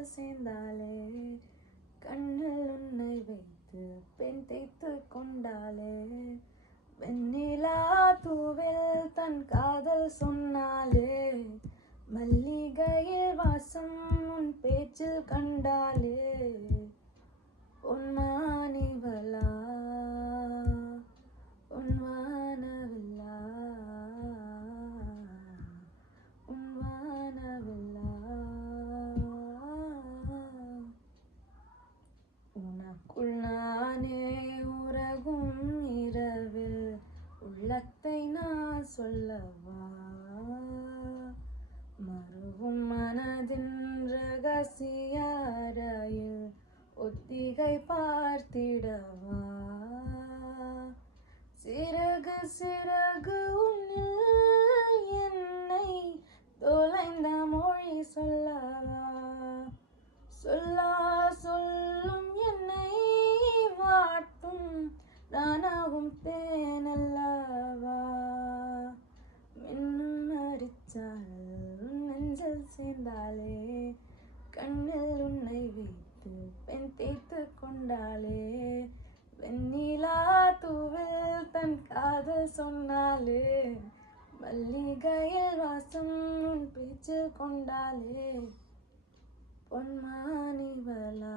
நெஞ்சில் சேர்ந்தாலே கண்ணில் உன்னை வைத்து பெண் தேய்த்து கொண்டாலே வெண்ணிலா தூவில் தன் காதல் சொன்னாலே மல்லிகையில் வாசம் உன் பேச்சில் கண்டாலே உன்மானிவளா உன்வானவில்லா உன்வானவில்லா உனக்குள் நானே உறகும் இரவில் உள்ளத்தை நான் சொல்லவா மறுவும் மனதின் ரகசிய அறையில் ஒத்திகை பார்த்திடவா சிறகு சிறகு உன்னில் என்னை தொலைந்த மொழி சொல்லவா சொல்லா சொல்லும் என்னை வாட்டும் நானாவும் தேனல்லவா மின்னும் அடிச்சால் நெஞ்சில் சேர்ந்தாலே கண்ணில் உன்னை வைத்து பெண் தேய்த்து கொண்டாலே வெண்ணிலா தூவில் தன் காதல் சொன்னாலே மல்லிகையில் வாசம் உன் பேச்சில் கொண்டாலே பொன்மானிவளா